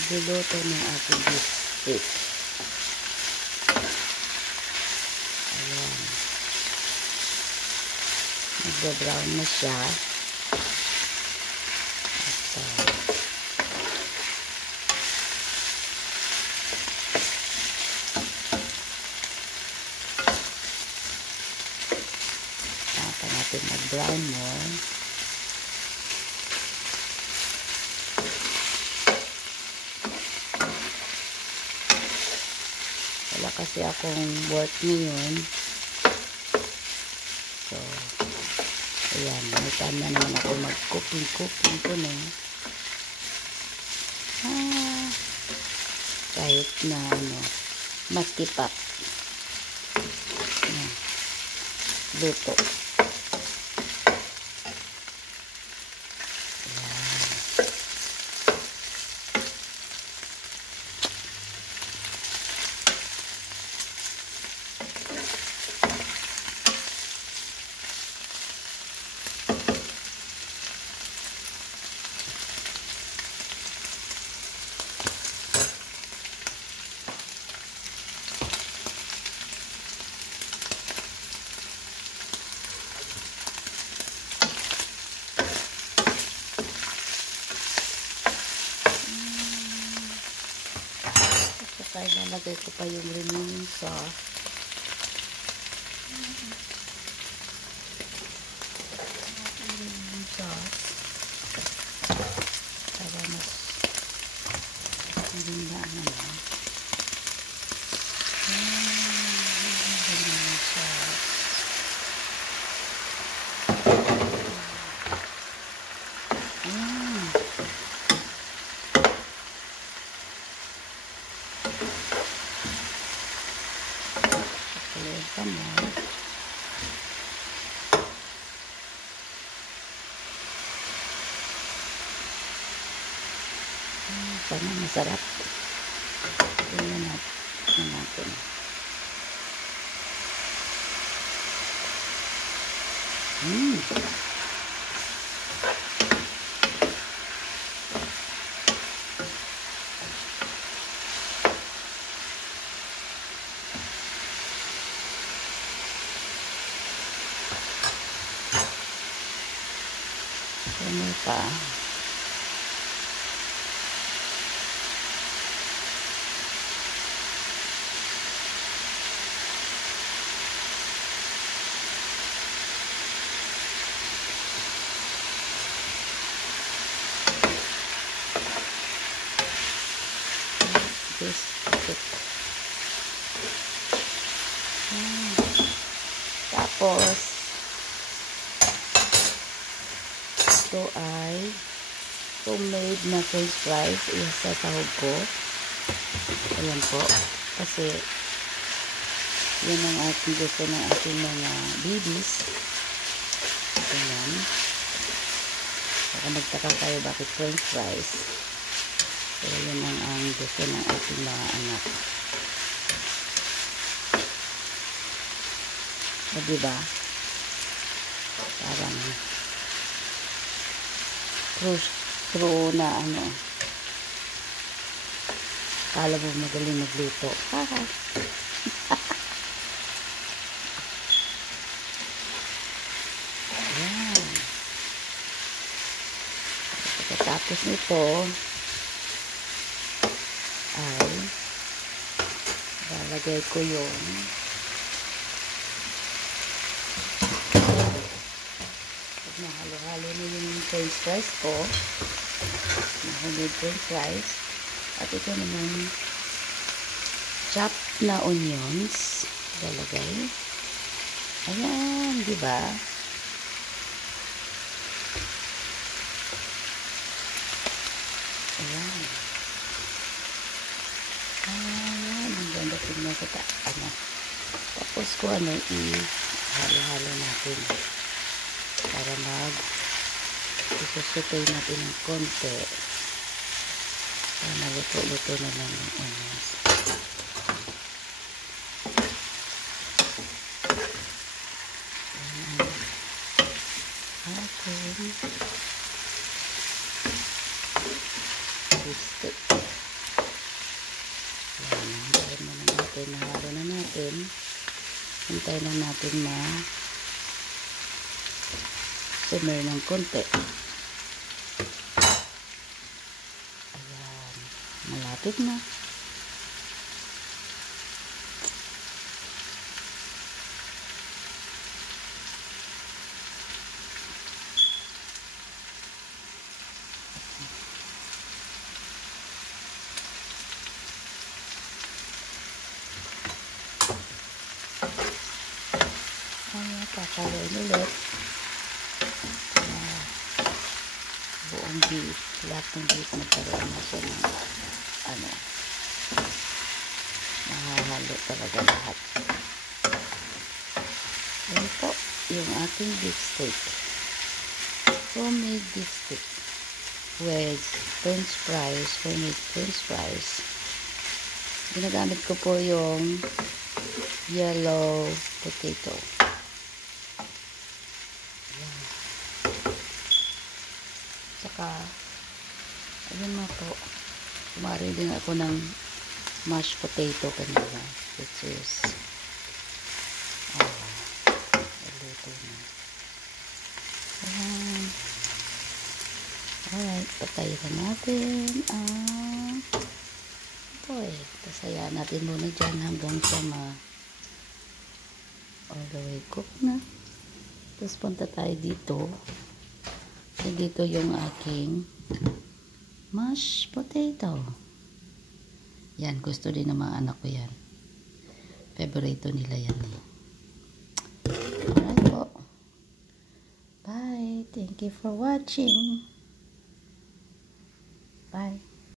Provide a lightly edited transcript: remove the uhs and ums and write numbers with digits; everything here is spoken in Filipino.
Nagluluto ng ating beef steak. Ayan. Nagbo-brown na siya. Ito. Natin mag-brown more. Wala kasi akong work ngayon. So, ayan. May time na naman ako mag-cooking ko na. Kahit na maskip up. Luto. Kaya lalagay ko pa yung remaining sauce. Para mas hindi na naman. Remaining sauce. More. Sana masarap. Tingnan natin. Ano pa? Tapos ito ay homemade na french fries. Isa sahog ko. Ayan po. Kasi yan ang ating gusto ng ating mga babies. Ayan. Baka magtaka kayo bakit french fries. So yan ang gusto ng ating mga anak. So, diba? Parang true na kala mo magaling magluto. Ayan. Pagkatapos nito ay lalagay ko yung nahalo-halo na yung french fries ko. Homemade french fries. At ito naman chopped na onions. Lalagay. Ayan, diba? Ayan. Ayan, ang ganda tingnan sa Tapos ko i-halo-halo natin. Para isusutay natin ng konti. Para maluto-luto na lang yung onions. Beef steak. Okay, nahalo na natin. Hintay lang natin simmer ng konti. Ayan. Malapit na. Ayan, kakaloy ulit. Buong beef. Lahat ng beef nagkaroon na siya ng mahahalo talaga lahat. Yan po yung ating beef steak. Homemade beef steak with french fries, homemade french fries. Ginagamit ko po yung yellow potato. Ayan. Saka, ayun na po. Kumari din ako ng mashed potato kanina, which is naluto na. Ayan. Alright, patayin na natin tapos hayaan natin muna dyan hanggang sa all the way cook na. Tapos punta tayo dito. Dito yung aking mashed potato. Yan, gusto din ng mga anak ko yan. Favorito nila yan eh. Alright po. Bye. Thank you for watching. Bye.